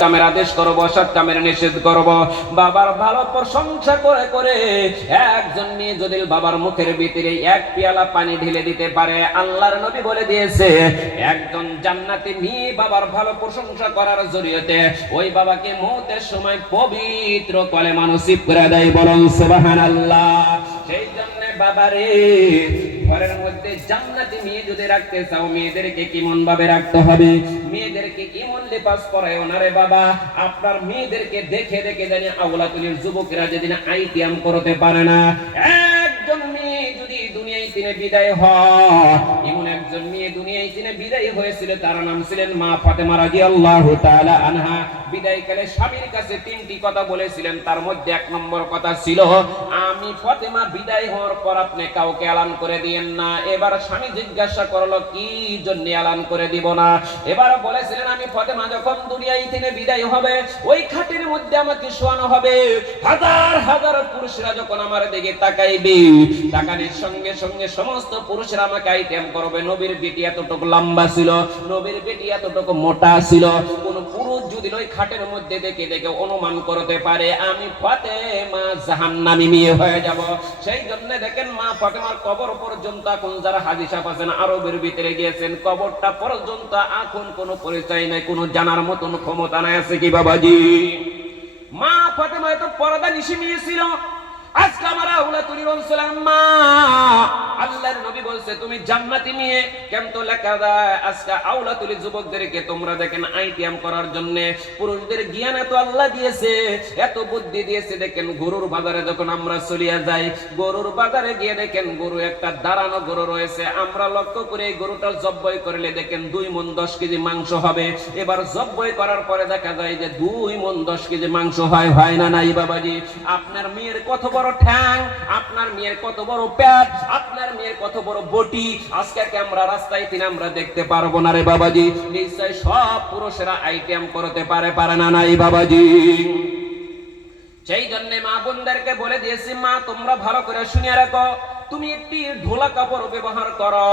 কামের আদেশ করব, অসৎ কামের নিষেধ করব। বাবার ভালো প্রশংসা করে করে একজন মেয়ে যদি বাবার মুখের ভিতরে এক পেয়ালা পানি ঢেলে দিতে পারে, আল্লাহর নবী বলে দিয়েছে একজন জান্নাতি মেয়ে বাবার ভালো প্রশংসা করার জরিয়তে ওই বাবাকে মওতের সময় পবিত্র কলেমা নসিব করে দেয়। বলুন সুবহানাল্লাহ। সেই জন্য বাবারে ঘরের মধ্যে জান্নাতি মেয়ে যদি রাখতে চাও, মেয়েদেরকে কেমন ভাবে রাখতে হবে, মেয়েদেরকে কেমন লিবাস পরায় ওনারে বাবা। আপনার মেয়েদেরকে দেখে দেখে জানি আওলাতুলের যুবকেরা যেদিন আইটিএম করতে পারে না। একজন মেয়ে যদি দুনিয়ায় তিনি বিদায় হয়, এমন একজন মেয়ে দুনিয়ায় তিনি বিদায় হয়েছিল, তার নাম ছিলেন মা ফাতেমা রাদিয়াল্লাহু তাআলা আনহা। বিদায়কালে স্বামীর কাছে তিনটি কথা বলেছিলেন, তার মধ্যে এক নম্বর কথা ছিল, আমি ফাতেমা বিদায় হওয়ার পর আপনি কাউকে এলান করে দিয়েন না। এবার স্বামী জিজ্ঞাসা করলো কি জন্য এলান করে দিব না? এবার বলেছিলেন, আমি ফাতেমা যখন দুনিয়ায় থেকে বিদায় হবে, ওই খাটের মধ্যে আমাকে শোয়ানো হবে, হাজার হাজার পুরুষরা যখন আমার দিকে তাকাইবে, তাকানোর সঙ্গে সঙ্গে সমস্ত পুরুষরা আমাকে আইটেম করবে। নবীর বেটি এতটুকু লম্বা ছিল, নবীর বেটি এতটুকু মোটা ছিল। কোন পুরুষ যদি ওই খাটের মধ্যে দেখে দেখে অনুমান করতে পারে আমি ফাতেমা জাহান্নামী মেয়ে হয়ে যাব। সেই জন্য দেখেন মা ফাতেমার কবর পর্যন্ত এখন যারা হাজী সাহেব আছেন আরবের ভিতরে গিয়েছেন, কবরটা পর্যন্ত এখন কোনো পরিচয় নাই, কোনো জানার মতন ক্ষমতা নাই। আছে কি বাবাজি? মা ফাতেমা এত পর্দা নিশি মেয়ে ছিল। আজকে আমার আওলাতুল রাসূলের মা, আল্লাহর নবী বলছে তুমি জান্নাতি মেয়ে। কেন তো লেখা যায় আজকে আওলাতুল যুবকদেরকে তোমরা দেখেন আইটিএম করার জন্য পুরুষদের জ্ঞান এত আল্লাহ দিয়েছে, এত বুদ্ধি দিয়েছে। দেখেন গরুর বাজারে যখন আমরা চলিয়া যাই, গরুর বাজারে গিয়ে দেখেন গরু একটা দাঁড়ানো গরু রয়েছে, আমরা লক্ষ্য করে এই গরুটা জবাই করলে দেখেন 2 মণ 10 কেজি মাংস হবে। এবার জবাই করার পরে দেখা যায় যে 2 মণ 10 কেজি মাংস হয় না নাই বাবাজি? আপনার মেয়ের কত বড় ঠ্যাং, আপনার মেয়ের কত বড় পেট, আপনার মেয়ের কত বড় বটি, আজকে আমরা রাস্তায় তিনি আমরা দেখতে পারবো না রে বাবাজি? নিশ্চয় সব পুরুষেরা আইটেম করতে পারে না নাই বাবাজি? সেই জন্য মা বোনদেরকে বলে দিয়েছি, মা তোমরা ভালো করে শুনিয়ে রাখো, তুমি একটি ঢোলা কাপড় ব্যবহার করো।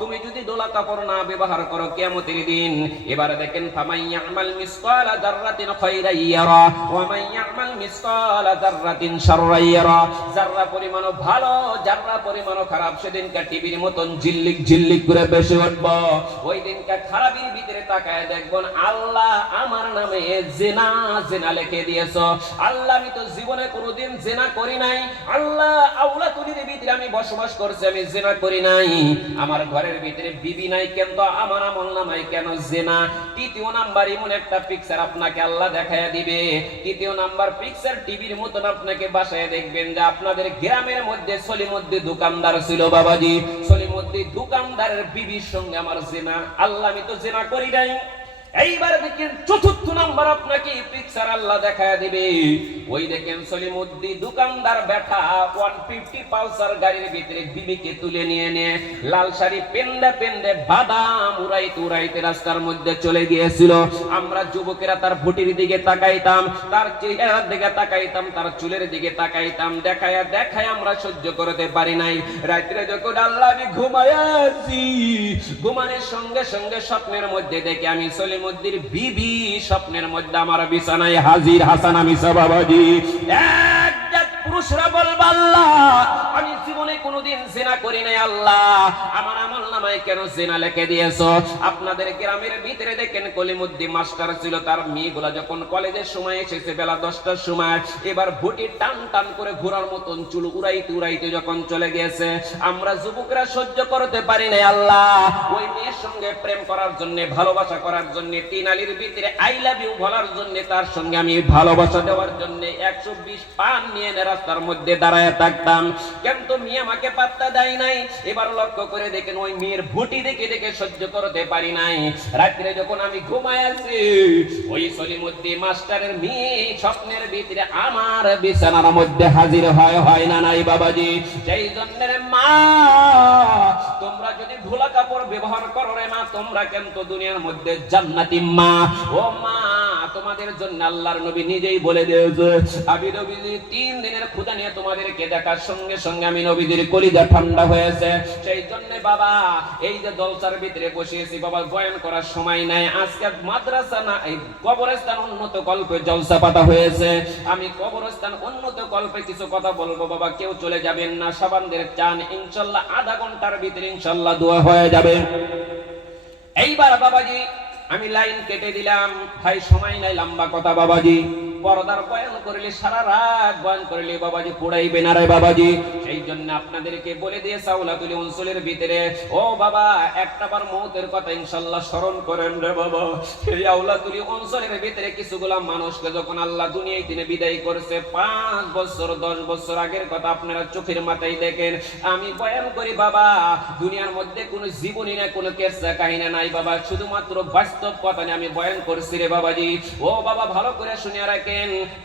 তুমি যদি ঢোলা কাপড় না ব্যবহার করো কিয়ামতের দিন, এবারে দেখেন ফামাইয়ামাল মিসকালা যাররাতিন খায়রান ইয়ারা ওয়া মাইয়ামাল মিসকালা যাররাতিন শাররান ইয়ারা। যাররা পরিমাণও ভালো, যাররা পরিমাণও খারাপ, সেদিনকা টিভির মতন ঝিল্লিক ঝিল্লিক করে বেশি উঠব। ওই দিনকা খারাপের ভিতরে তাকায় দেখবেন আল্লাহ আমার নামে জিনা জিনা লিখে দিয়েছো। আল্লাহ আমি তো জীবনে কোনোদিন জিনা করি নাই, আল্লাহ আওলাতুলির ভিতরে আমি বসবাস করছি, আমি জিনা করি নাই, আমার ঘরের ভিতরে বিবি নাই, কিন্তু আমার আমল নামায় কেন জিনা? তৃতীয় নাম্বার এমন একটা পিকচার আপনাকে আল্লাহ দেখায় দিবে, তৃতীয় নাম্বার পিকচার টিভির মতন আপনাকে বাসায় দেখবেন যে আপনাদের গ্রামের মধ্যে সলিমুদ্দি দোকানদার ছিল বাবাজি, সলিমুদ্দি দোকানদারের বিবির সঙ্গে আমার জিনা। আল্লাহ আমি তো জিনা করি নাই। এইবার দেখেন চতুর্থ নাম্বার আপনাকে পিকচার আল্লাহ দেখায় দিবে, ওই দেখেন সলিমুদ্দি দোকানদার বেটা 150 পালসার গাড়ির ভিতরে বিবিকে তুলে নিয়ে লাল শাড়ি পেন্দে বাদাম উড়াইতে রাস্তার মধ্যে চলে গিয়েছিল। আমরা যুবকেরা তার ভুটির দিকে তাকাইতাম, তার চেহারার দিকে তাকাইতাম, তার চুলের দিকে তাকাইতাম, দেখায় আমরা সহ্য করতে পারি নাই। রাত্রে যখন আল্লাহ আমি ঘুমাইয়াছি, ঘুমানোর সঙ্গে সঙ্গে স্বপ্নের মধ্যে দেখে আমি সলিমুদ্দির বিবি স্বপ্নের মধ্যে আমার বিছানায় হাজির। হাসান আমি বাবাজি, এক পুরুষরা বলবা আল্লাহ আমি জীবনে কোনোদিন জিনা করি নাই, আল্লাহ আমার আমল নামায় কেন জিনা লিখে দিয়েছো? আপনাদের গ্রামের ভিতরে দেখেন কলিমুদ্দি মাস্টার ছিল, তার মেয়েগুলা যখন কলেজের সময় এসেছে বেলা 10টার সময়, এবার ভুটি টান টান করে ঘোরার মতন চুল উড়াইতে যখন চলে গেছে, আমরা যুবকরা সহ্য করতে পারি নাই। আল্লাহ ওই মেয়ের সঙ্গে প্রেম করার জন্য, ভালোবাসা করার জন্য, তিন আলির ভিতরে আই লাভ ইউ বলার জন্য, তার সঙ্গে আমি ভালোবাসা দেওয়ার জন্য 120 পান নিয়ে রাস্তার মধ্যে দাঁড়ায় থাকতাম, কিন্তু মেয়ে আমাকে পাত্তা দেয় নাই। এবার লক্ষ্য করে দেখেন ওই মেয়ের ভুটি দেখে দেখে সহ্য করতে পারি নাই। রাত্রে যখন আমি ঘুমায় আছি, ওই সলিমুদ্দি মাস্টারের মেয়ে স্বপ্নের ভিতরে আমার বিছানার মধ্যে হাজির হয় না নাই বাবাজি? সেই জন্য মা তোমরা যদি ঢোলা কাপড় ব্যবহার করো রে মা, তোমরা কিন্তু দুনিয়ার মধ্যে জান্নাতি মা। ও মা তোমাদের জন্য আল্লাহর নবী নিজেই বলে দিয়েছে, আমি নবীজি 3 দিনের ক্ষুধা নিয়ে তোমাদেরকে দেখার সঙ্গে সঙ্গে আমি নবীজির কলিজা ঠান্ডা হয়েছে। সেই জন্য বাবা এই যে জলসার ভিতরে বসিয়েছি বাবা, বয়ান করার সময় নাই। আজকে মাদ্রাসা না, এই কবরস্থান উন্নত কল্পে জলসা পাতা হয়েছে। আমি কবরস্থান উন্নত কল্পে কিছু কথা বলবো বাবা, কেউ চলে যাবেন না। সাবানদের চান ইনশাআল্লাহ আধা ঘন্টার ভিতরে ইনশাআল্লাহ দোয়া হয়ে যাবে। এইবার বাবাজি আমি লাইন কেটে দিলাম, ভাই সময় নাই লম্বা কথা বাবাজি। পর্দার বয়ান করলে সারা রাত বয়ান করলে বাবাজি পুড়াইবে না রে বাবাজি। সেই জন্য আপনাদেরকে বলে দিয়ে সাউলাতুল অঞ্চলের ভিতরে ও বাবা একটাবার মৌতের কথা ইনশাআল্লাহ স্মরণ করেন রে বাবা। এই আউলাতুল অঞ্চলের ভিতরে কিছুগুলা মানুষকে যখন আল্লাহ দুনিয়ায় তিনি বিদায় করছে 5 বছর 10 বছর আগের কথা আপনারা চোখের মাথায় দেখেন। আমি বয়ান করি বাবা, দুনিয়ার মধ্যে কোনো জীবনী না, কোনো কেসা কাহিনী নাই বাবা, শুধুমাত্র বাস্তব কথা নিয়ে আমি বয়ান করছি রে বাবাজি। ও বাবা ভালো করে শুনে রাখেন,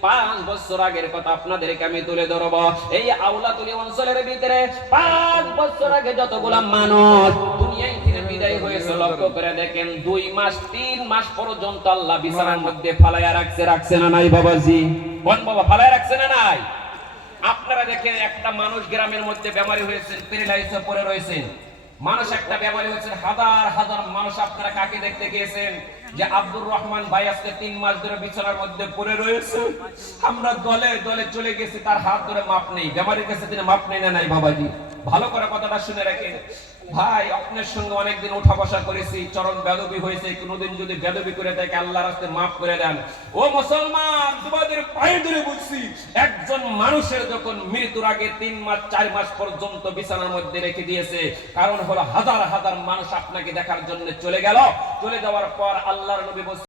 5 বছর আগের কথা আপনাদেরকে আমি তুলে ধরব। এই আউলাতুল অঞ্চলের ভিতরে 5 বছর আগে যতগুলা মানুষ দুনিয়ায় থেকে বিদায় হয়েছে লক্ষ্য করে দেখেন, 2 মাস 3 মাস পর্যন্ত আল্লাহ বিছানার মধ্যে ফালাইয়া রাখছে না নাই বাবাজি? কোন বাবা ফালাইয়া রাখছে না নাই? আপনারা দেখেন একটা মানুষ গ্রামের মধ্যে বেমারি হয়েছে, প্যারালাইসিসে পড়ে রয়েছেন। মানুষ একটা বেমারি হয়েছে, হাজার হাজার মানুষ। আপনারা কাকে দেখতে গিয়েছেন? যে আব্দুর রহমান ভাই আজকে 3 মাস ধরে বিছানার মধ্যে পড়ে রয়েছে। আমরা দলে দলে চলে গেছি, তার হাত ধরে মাপ নেই। বেমারির কাছে তিনি মাপ নেই না নাই বাবাজি? ভালো করে কথাটা শুনে রাখেন ভাই। আপনার সঙ্গে অনেকদিন উঠা বসা করেছি, চরণ বেদবি হয়েছে, কোনোদিন যদি বেদবি করে থাকে আল্লাহর রাস্তায় মাফ করে দেন। ও মুসলমান, তোমাদের পায়ে ধরে বলছি, একজন মানুষের যখন মৃত্যুর আগে 3 মাস 4 মাস পর্যন্ত বিছানার মধ্যে রেখে দিয়েছে, কারণ হলো হাজার হাজার মানুষ আপনাকে দেখার জন্য চলে গেল। চলে যাওয়ার পর আল্লাহর নবী